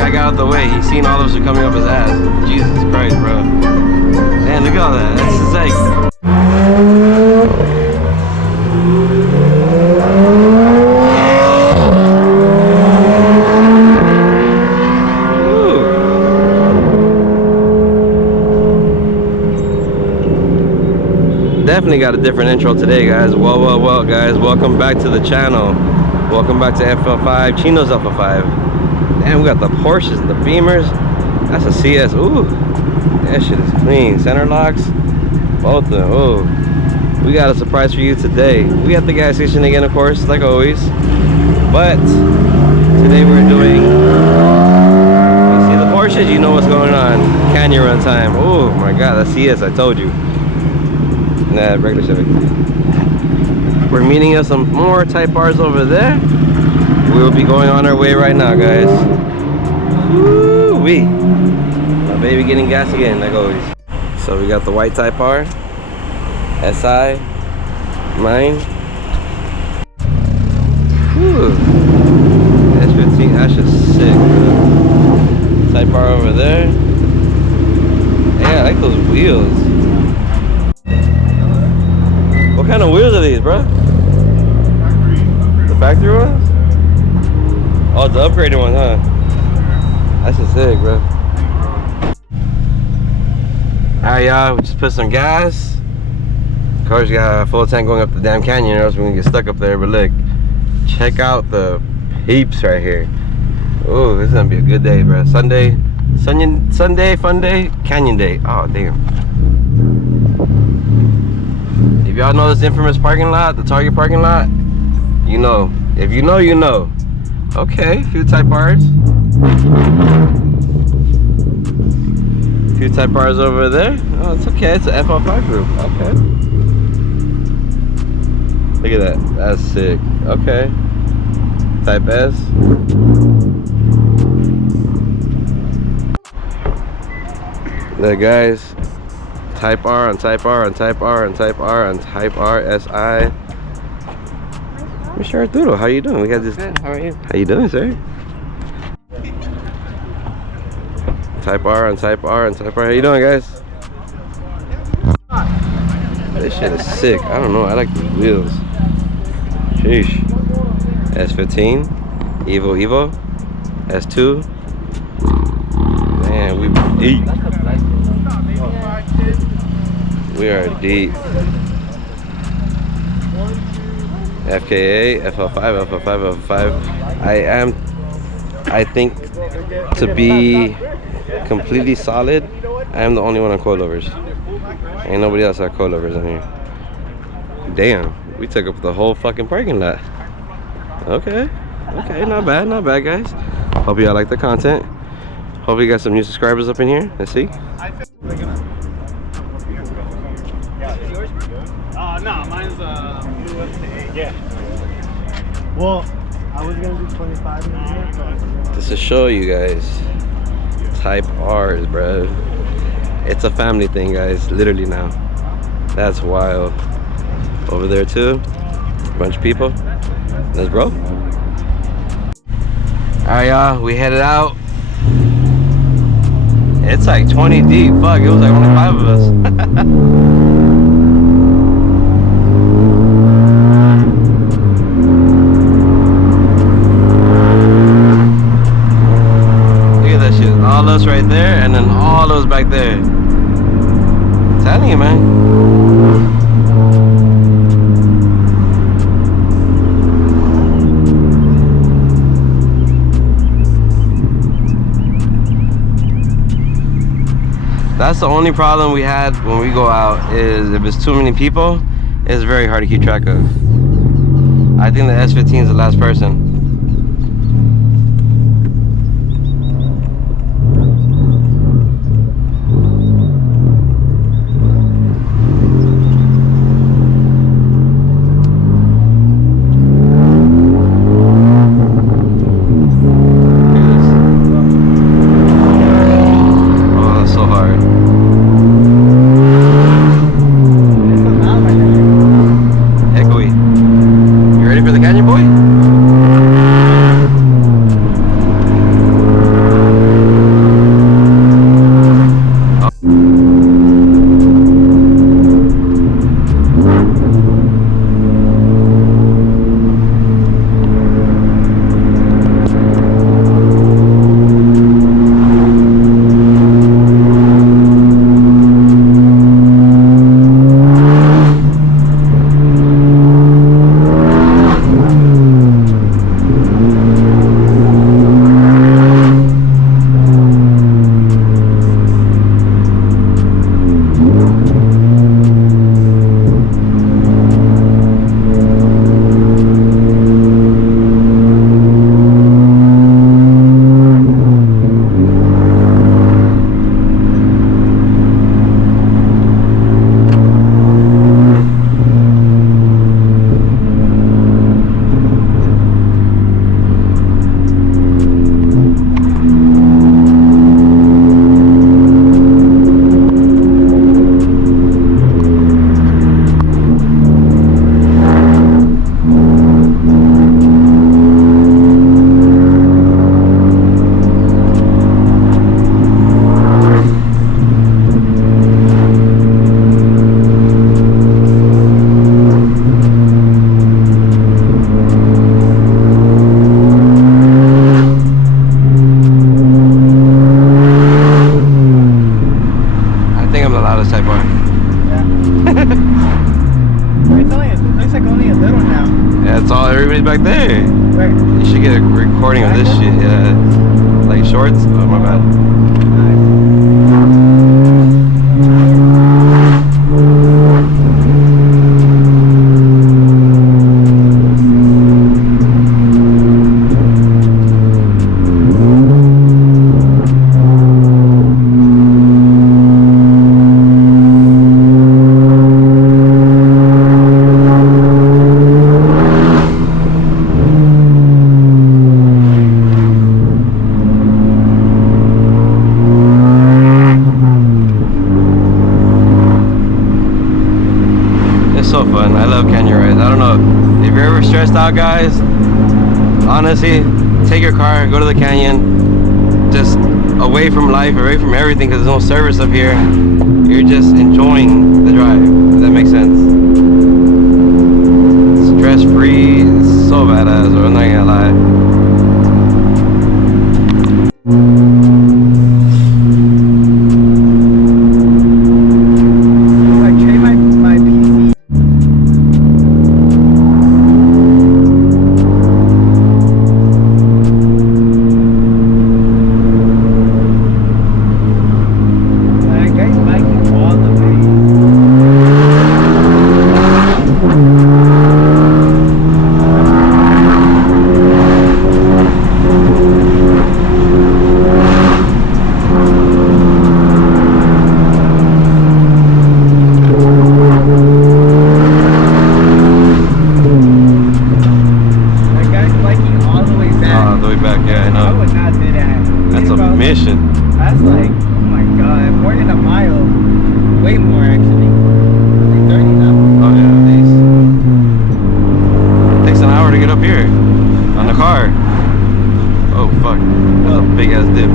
guy got out of the way. He's seen all of us are coming up his ass. Jesus Christ, bro. Man, look at all that. This is like... Definitely got a different intro today, guys. Well, guys, welcome back to the channel. Welcome back to FL5, Chino's FL5. And we got the Porsches, the Beamers. That's a CS. Ooh, that shit is clean. Center locks, both of them. Ooh, we got a surprise for you today. We at the gas station again, of course, like always. But today we're doing. You see the Porsches? You know what's going on. Canyon run time. Oh my God, that's CS. I told you. Nah, regular Civic. We're meeting up some more Type Rs over there. We'll be going on our way right now, guys. Woo-wee. My baby getting gas again, like always. So we got the white Type R, SI, mine. Whew. S15, that's just sick. Type R over there. Yeah, I like those wheels. What kind of wheels are these, bro? The factory ones? Oh, the upgraded ones, huh? That's just sick, bro. Alright, y'all, we just put some gas. Of course, you got a full tank going up the damn canyon, or else we're gonna get stuck up there. But look, check out the peeps right here. Oh, this is gonna be a good day, bro. Sunday, fun day, canyon day. Oh, damn. If y'all know this infamous parking lot, the Target parking lot, you know. If you know, you know. Okay, a few Type Rs. A few Type Rs over there. Oh, it's okay. It's an FL5 group. Okay. Look at that. That's sick. Okay. Type S. Look, guys. Type R on Type R on Type R on Type R on Type R SI. Mr. Arturo, how you doing? We got this. Good. How are you? How you doing, sir? Type R on Type R on Type R. How you doing, guys? This shit is sick. I don't know. I like these wheels. Sheesh. S15, Evo, S2. Man, we deep. We are deep. FKA, FL5, FL5. I think to be completely solid, I am the only one on Coilovers. Ain't nobody else on Coilovers in here. Damn, we took up the whole fucking parking lot. Okay, not bad, guys. Hope y'all like the content. Hope you got some new subscribers up in here. Let's see. No, mine's yeah. Well, I was gonna do 25 minutes. Just to show you guys, Type R's, bro. It's a family thing, guys. Literally now. That's wild. Over there too, a bunch of people. Let's bro. Alright, y'all, we headed out. It's like 20 deep. Fuck, it was like only 5 of us. All those right there, and then all those back there. I'm telling you, man. That's the only problem we had when we go out, is if it's too many people, it's very hard to keep track of. I think the S15 is the last person. Ready for the canyon, boy? he's back there. Where? You should get a recording of this shit. Yeah. Like shorts? Oh, my bad. So fun. I love canyon rides. I don't know if you're ever stressed out, guys. Honestly, take your car, go to the canyon, just away from life, away from everything, because there's no service up here. You're just enjoying the drive. Does that make sense? Stress free. It's so badass, bro. I'm not gonna lie. That's like, oh my god, more than a mile. Way more actually. Like 30 now. Oh yeah, at least. It takes an hour to get up here on the car. Oh fuck, that's a big ass dip.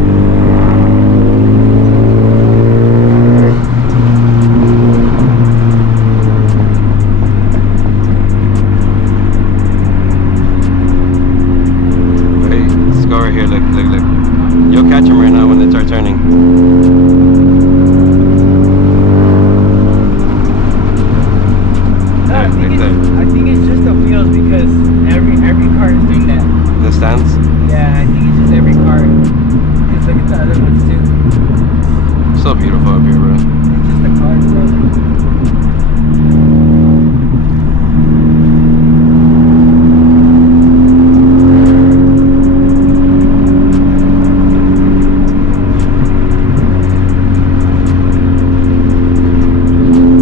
Wait, let's go right here, look. You'll catch them right now when they start turning. No, I think it's just the wheels because every car is doing that. The stance? Yeah, I think it's just every car. Because look at the other ones too. So beautiful up here, bro. It's just the cars, bro.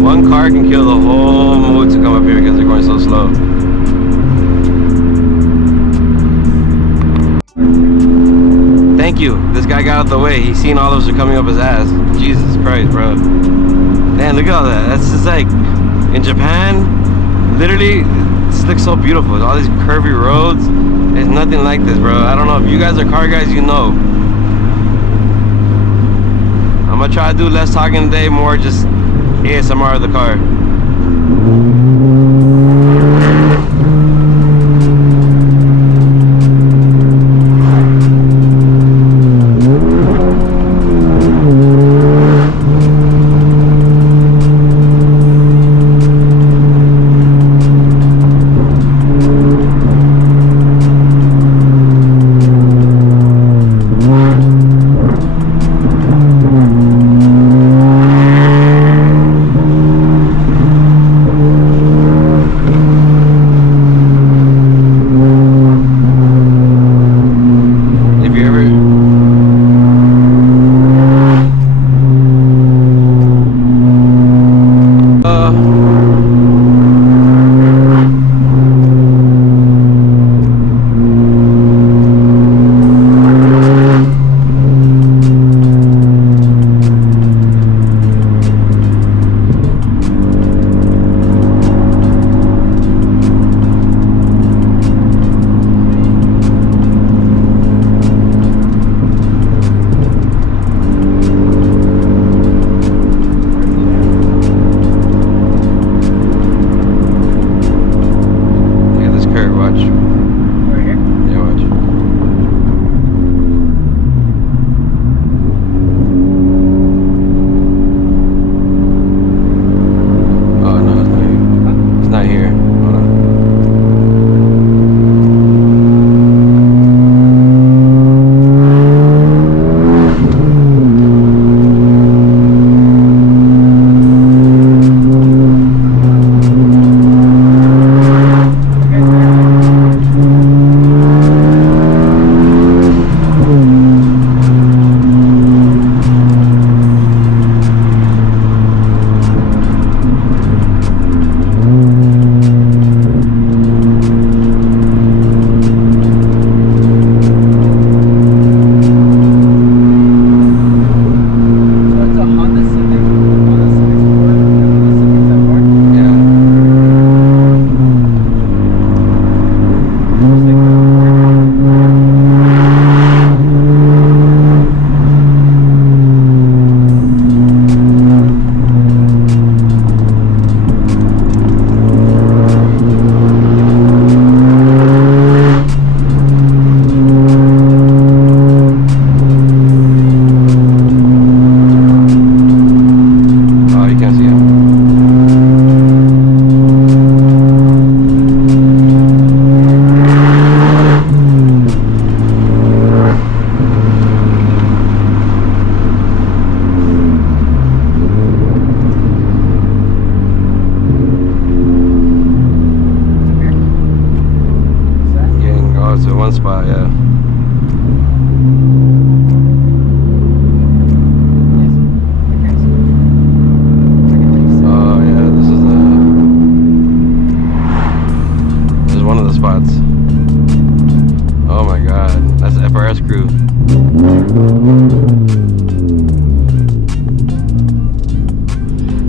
One car can kill the whole mood to come up here because they're going so slow. Thank you. This guy got out the way. He's seen all of us are coming up his ass. Jesus Christ, bro. Man, look at all that. That's just like in Japan. Literally, this looks so beautiful. All these curvy roads. There's nothing like this, bro. I don't know if you guys are car guys, you know. I'm gonna try to do less talking today, more just ASMR of the car.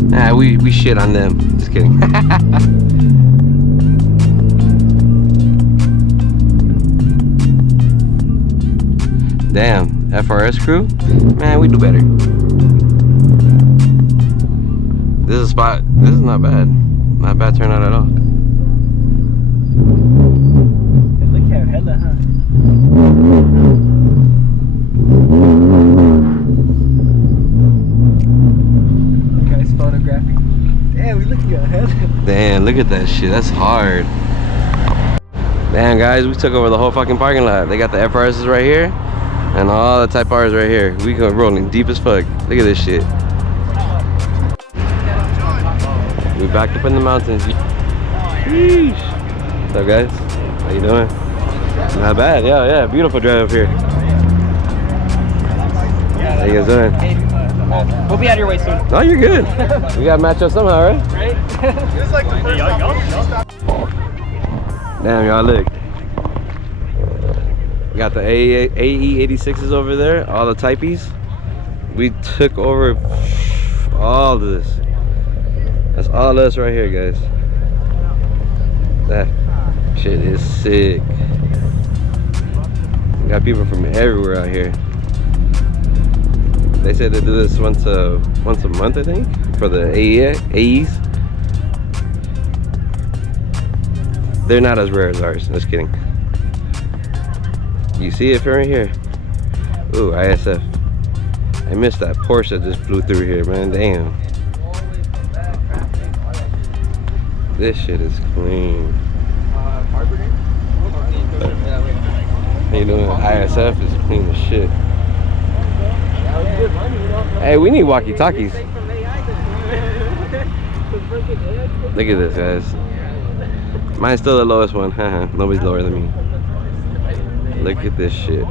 Nah, we shit on them. Just kidding. Damn, FRS crew? Man, we do better. This is a spot, this is not bad. Not a bad turnout at all. Look at hella, huh? Guys photographing. Damn, we looking at hella. Damn, look at that shit, that's hard. Damn guys, we took over the whole fucking parking lot. They got the FRS's right here, and all the Type R's right here. We go rolling deep as fuck. Look at this shit. We backed up in the mountains. Sheesh. What's up guys? How you doing? Not bad, yeah, beautiful drive up here. How you guys doing? We'll be out of your way soon. No, you're good. We gotta match up somehow, right? Right? This is like the first time. Damn, y'all look. We got the AE86s over there, all the Typees. We took over all of this. That's all of us right here, guys. That shit is sick. We got people from everywhere out here. They said they do this once a month, I think, for the AEs. They're not as rare as ours. Just kidding. You see it from right here. Ooh, ISF. I missed that Porsche that just flew through here, man. Damn. This shit is clean. How you doing? ISF is clean as shit. Hey, we need walkie-talkies. Look at this, guys. Mine's still the lowest one. Nobody's lower than me. Look at this shit.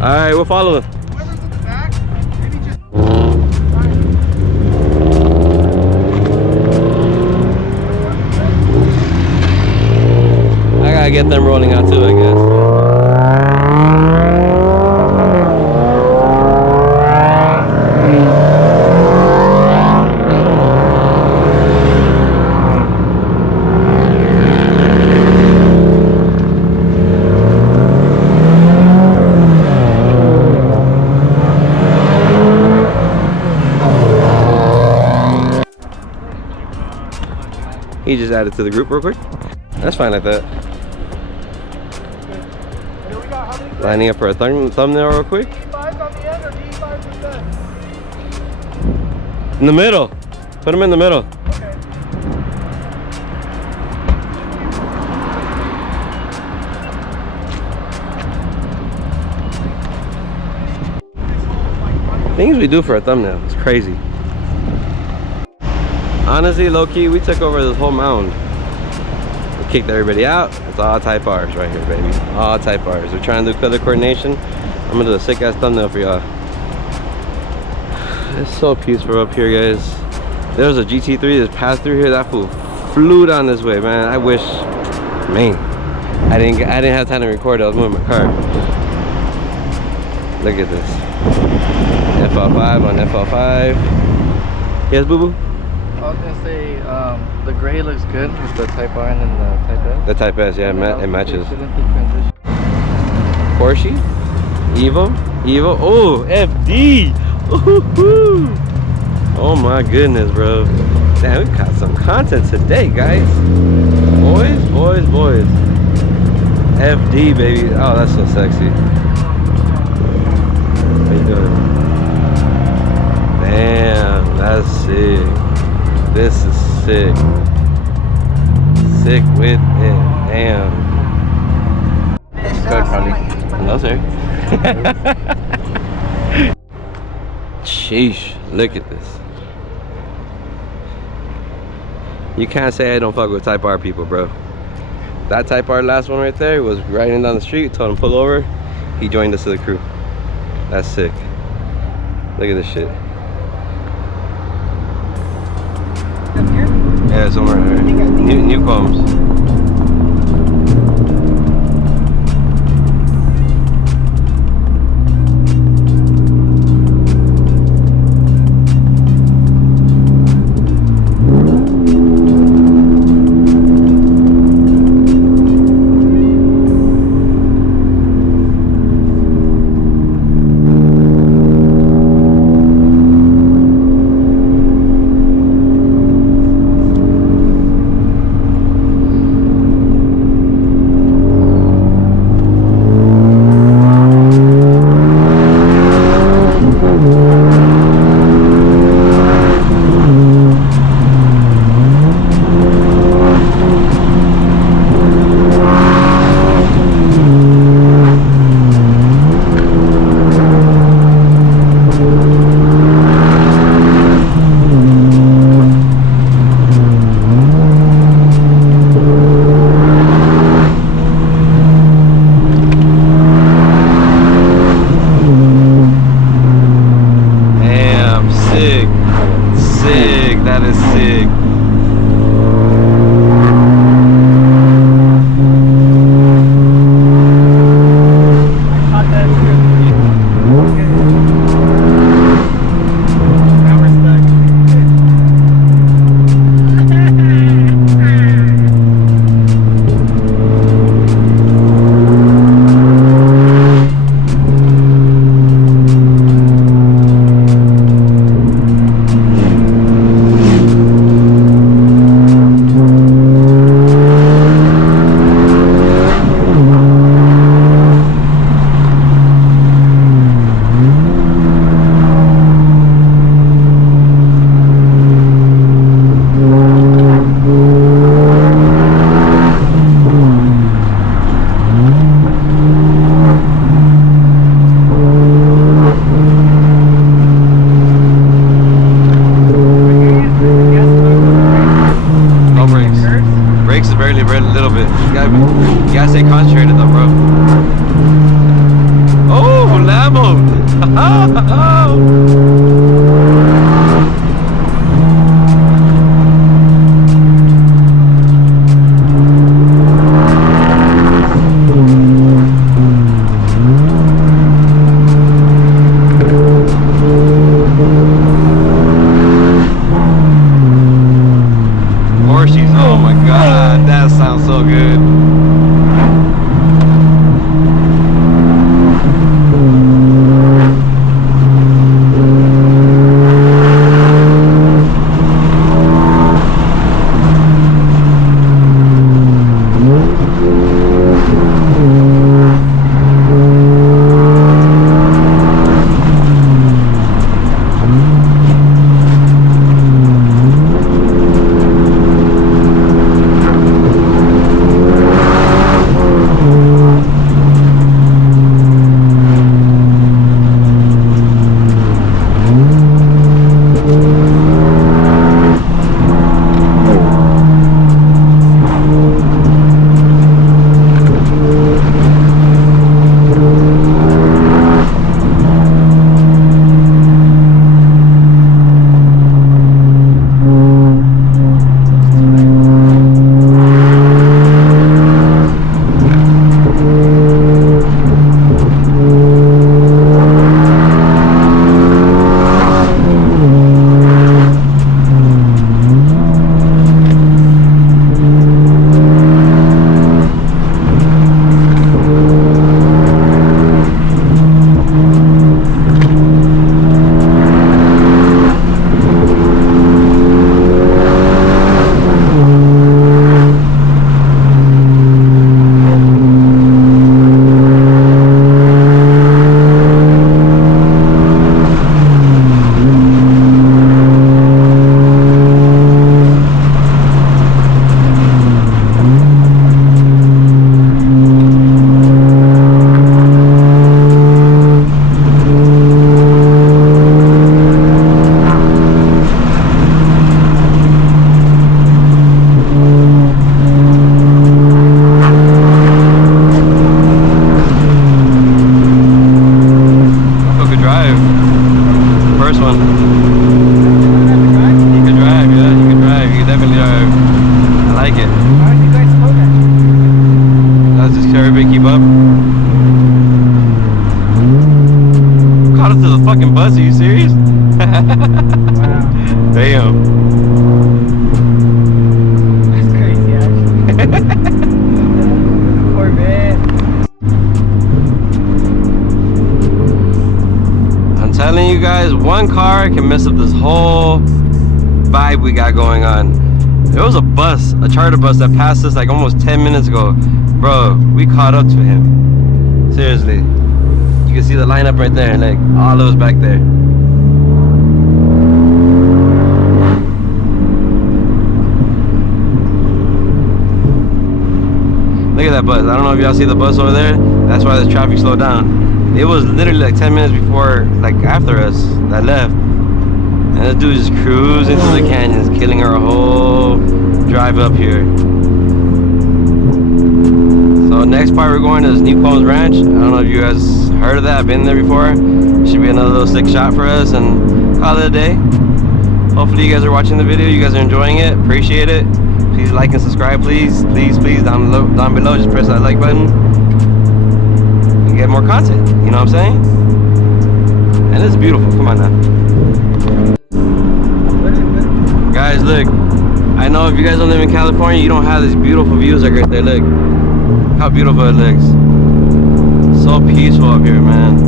Alright, we'll follow them. Whoever's in the back, maybe just. I gotta get them rolling out too, I guess. He just added to the group real quick. That's fine like that. Lining up for a thumbnail real quick. D5s on the end or D5%? In the middle. Put him in the middle. Okay. Things we do for a thumbnail. It's crazy. Honestly, low-key, we took over this whole mound. We kicked everybody out. It's all Type R's right here, baby. All Type R's. We're trying to do color coordination. I'm gonna do a sick-ass thumbnail for y'all. It's so peaceful up here, guys. There was a GT3 that passed through here. That fool flew down this way, man. I wish, man, I didn't have time to record. I was moving my car. Look at this. FL5 on FL5. Yes, boo-boo? I was gonna say, the gray looks good with the Type R and then the Type S. The Type S, yeah, it matches. Transition. Porsche, Evo, oh, FD, ooh, oh my goodness, bro. Damn, we got some content today, guys. Boys. FD, baby. Oh, that's so sexy. How you doing? Damn, that's sick. This is sick. Sick with it. Damn. Good, probably. Hello, sir. Sheesh, look at this. You can't say I don't fuck with Type R people, bro. That Type R, last one right there, was riding down the street, told him pull over. He joined us to the crew. That's sick. Look at this shit. Yeah, somewhere there. New combs. You gotta stay concentrated though, bro. Oh, Lambo! Horseshoes, oh my god, that sounds so good. up. Caught up to the fucking bus, are you serious? Wow. Damn. That's crazy, actually. Corvette. I'm telling you guys, one car can mess up this whole vibe we got going on. There was a bus, a charter bus that passed us like almost 10 minutes ago. Bro, we caught up to him. Seriously. You can see the lineup right there, like all of us back there. Look at that bus. I don't know if y'all see the bus over there. That's why the traffic slowed down. It was literally like 10 minutes before, like after us, that left. And this dude just cruising through the canyons, killing our whole drive up here. So next part we're going to is New Combs Ranch. I don't know if you guys heard of that. I've been there before. Should be another little sick shot for us and call it a day. Hopefully you guys are watching the video. You guys are enjoying it. Appreciate it. Please like and subscribe, please. Please down below. Just press that like button and get more content. You know what I'm saying? And it's beautiful. Come on now. Guys, look, I know if you guys don't live in California, you don't have these beautiful views like right there. Look how beautiful it looks. So peaceful up here, man.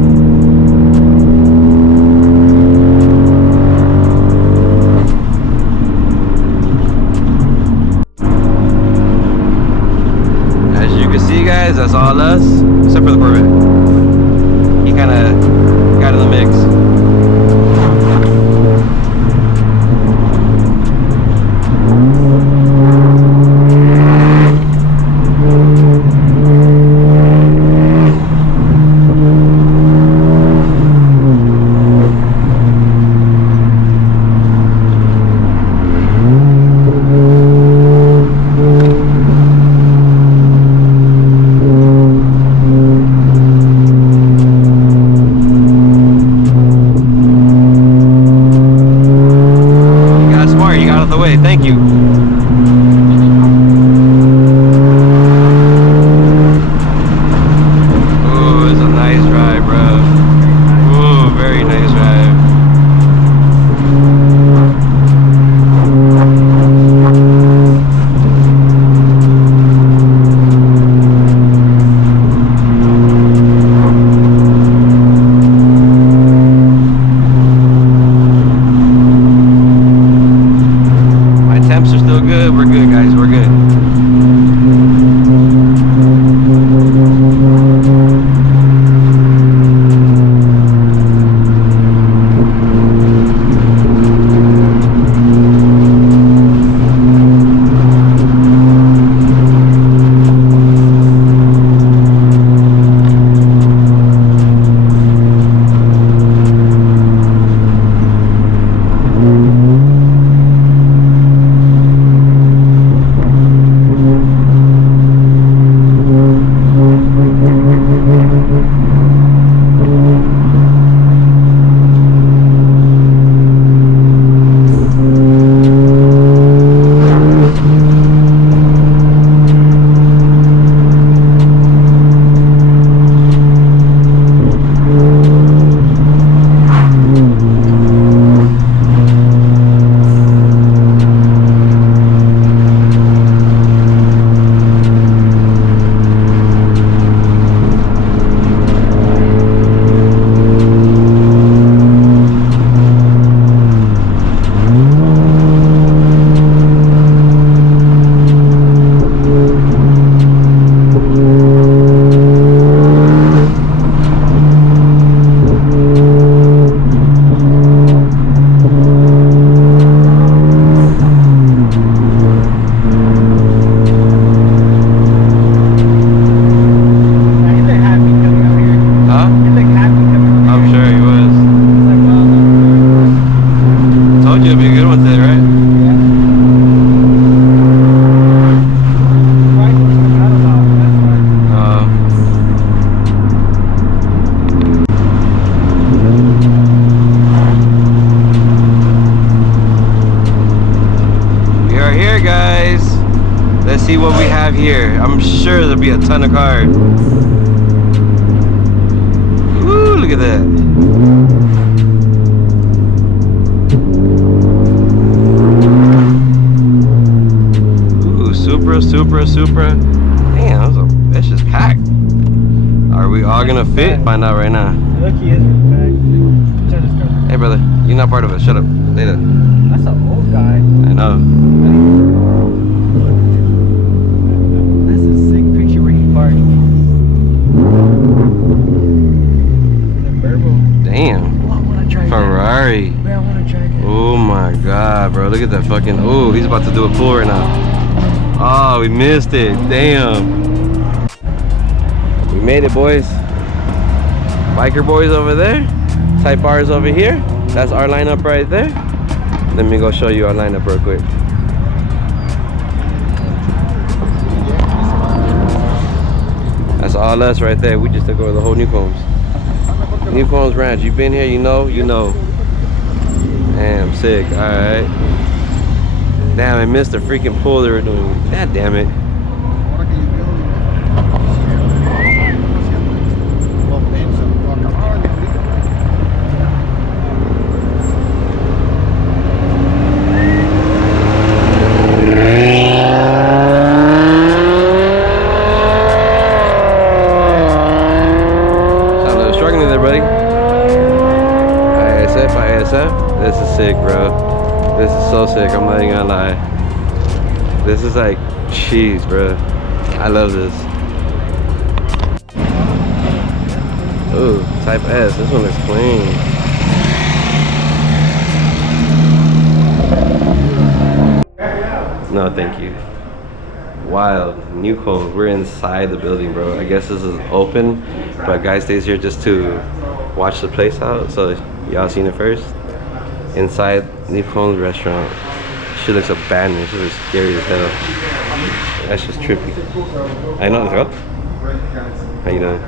As you can see, guys, that's all us, except for the Corvette. He kind of got in the mix. Thank you. Ooh, it's a nice ride, bro. Ooh, very nice ride. Temps are still good. We're good, guys. We're good. Let's see what we have here. I'm sure there'll be a ton of cars. that. Ooh, Supra. Damn, that's just packed. Are we all gonna fit? Find out right now. Look, he is back. Hey brother, you're not part of it. Shut up. Stay there. That's an old guy. I know. That's a sick picture where he parked. Damn. Oh, I wanna try Ferrari. that. Man, I wanna try that. Oh my god, bro. Look at that fucking. Oh, he's about to do a pull right now. Oh, we missed it. Damn. We made it, boys. Biker boys over there. Type R's over here. That's our lineup right there. Let me go show you our lineup real quick. That's all us right there. We just took over the whole Newcombs. Newcombs Ranch. You've been here, you know. Damn, sick. Alright. Damn, I missed the freaking pull they were doing. God damn it. This is sick, bro. This is so sick. I'm not even gonna lie. This is like cheese, bro. I love this. Ooh, Type S. This one looks clean. No, thank you. Wild. New code. We're inside the building, bro. I guess this is open, but guy stays here just to watch the place out. So y'all seen it first. Inside New Combs restaurant. Shit looks abandoned. Shit looks scary as hell. That's just trippy. I know, bro. How you doing?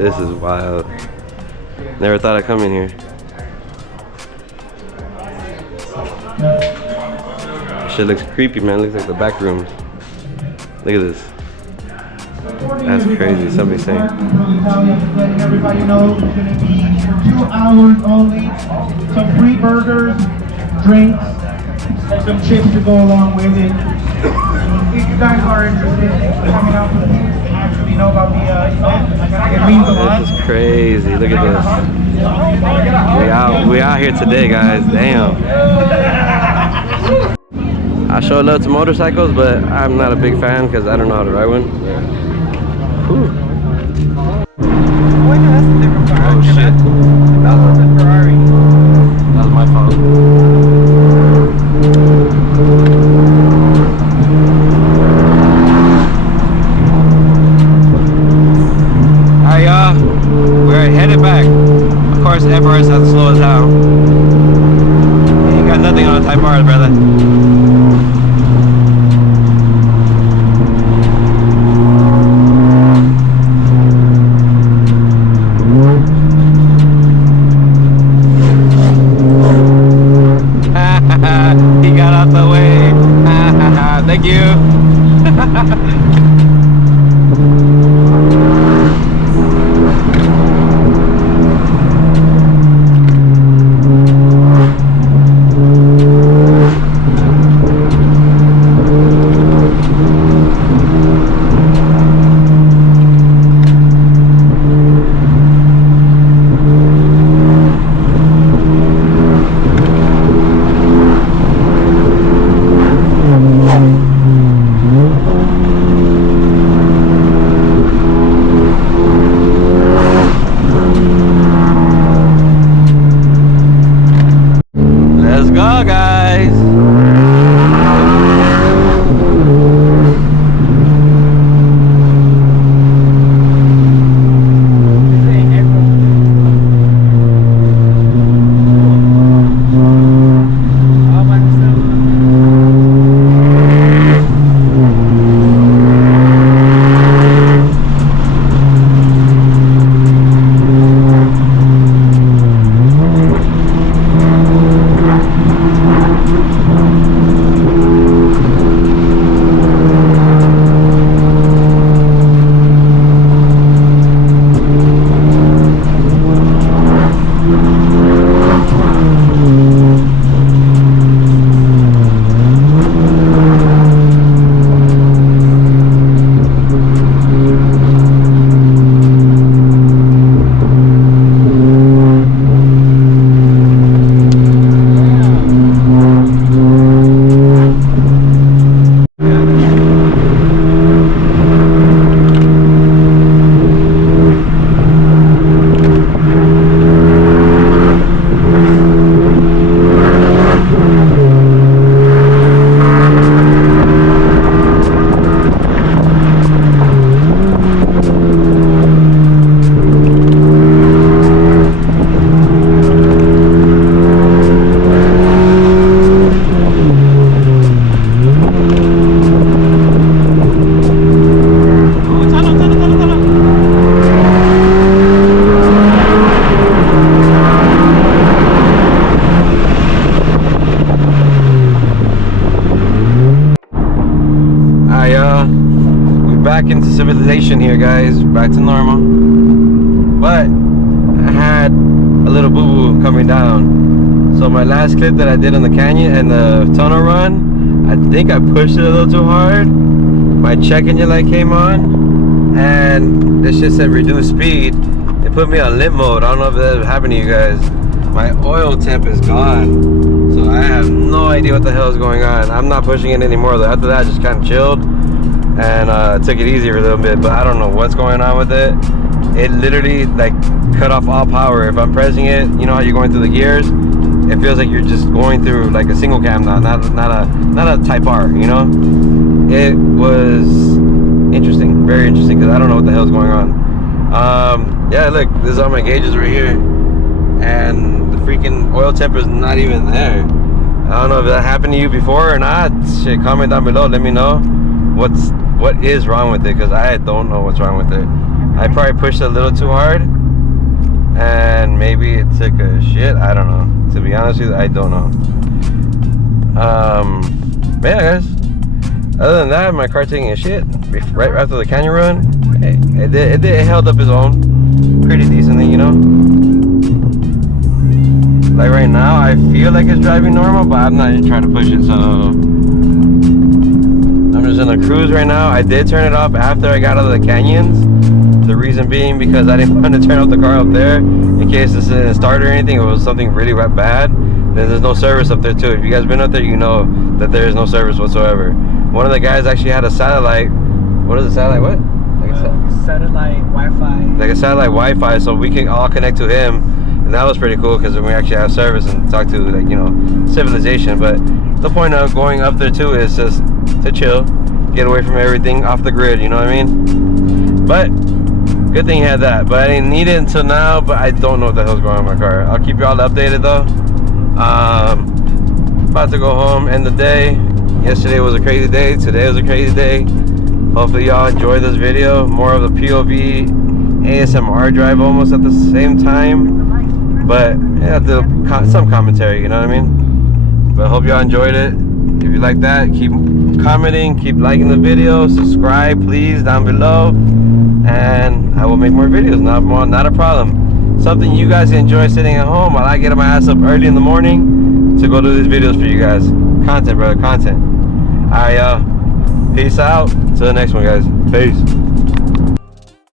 This is wild. Never thought I'd come in here. Shit looks creepy, man. Looks like the back rooms. Look at this. That's crazy. Somebody's saying. Letting everybody know it's going to be for 2 hours only. Some free burgers, drinks, and some chips to go along with it. If you guys are interested in coming out with me to actually know about the event, it means a lot. This is crazy. Look at this. We out here today, guys. Damn. I show love to motorcycles, but I'm not a big fan because I don't know how to ride one. Whew. Oh, yeah, that's a different car. Oh shit. That was a Ferrari. That was my fault. Alright y'all, we're headed back. Of course Everest has to slow us down. You ain't got nothing on the Type R's, brother. Thank you. stabilization here, guys. Back to normal. But I had a little boo-boo coming down. So my last clip that I did on the canyon and the tunnel run, I think I pushed it a little too hard. My check engine light came on, and this shit said reduce speed. It put me on limp mode. I don't know if that happened to you guys. My oil temp is gone, so I have no idea what the hell is going on. I'm not pushing it anymore though. After that, I just kind of chilled and took it easy for a little bit, but I don't know what's going on with it. It literally like cut off all power. If I'm pressing it, you know how you're going through the gears, it feels like you're just going through like a single cam now, not a Type R, you know. It was interesting, very interesting, because I don't know what the hell's going on. Yeah, look, this is all my gauges right here, and the freaking oil temp is not even there. I don't know if that happened to you before or not. Shit, comment down below, let me know what is wrong with it, because I don't know what's wrong with it. I probably pushed it a little too hard, and maybe it took a shit. I don't know. To be honest with you, I don't know. But yeah, guys. Other than that, my car taking a shit right after the canyon run. It held up its own pretty decently, you know. Like right now, I feel like it's driving normal, but I'm not even trying to push it, so I'm just in a cruise right now. I did turn it off after I got out of the canyons. The reason being because I didn't want to turn off the car up there in case this didn't start or anything. It was something really bad. Then there's no service up there too. If you guys been up there, you know that there is no service whatsoever. One of the guys actually had a satellite. What is a satellite? What? Like a satellite Wi-Fi. Like a satellite Wi-Fi, so we can all connect to him, and that was pretty cool because we actually have service and talk to, like, you know, civilization. But the point of going up there too is just to chill, get away from everything, off the grid. You know what I mean? But good thing you had that, but I didn't need it until now. But I don't know what the hell's going on with my car. I'll keep you all updated though. About to go home, end the day. Yesterday was a crazy day. Today was a crazy day. Hopefully y'all enjoy this video. More of the POV ASMR drive almost at the same time. But yeah, some commentary, you know what I mean? But I hope y'all enjoyed it. If you like that, keep commenting, keep liking the video, subscribe please down below, and I will make more videos. Not a problem. Something you guys enjoy sitting at home while I get my ass up early in the morning to go do these videos for you guys. Content, brother, content. Alright, y'all. Peace out. Till the next one, guys. Peace.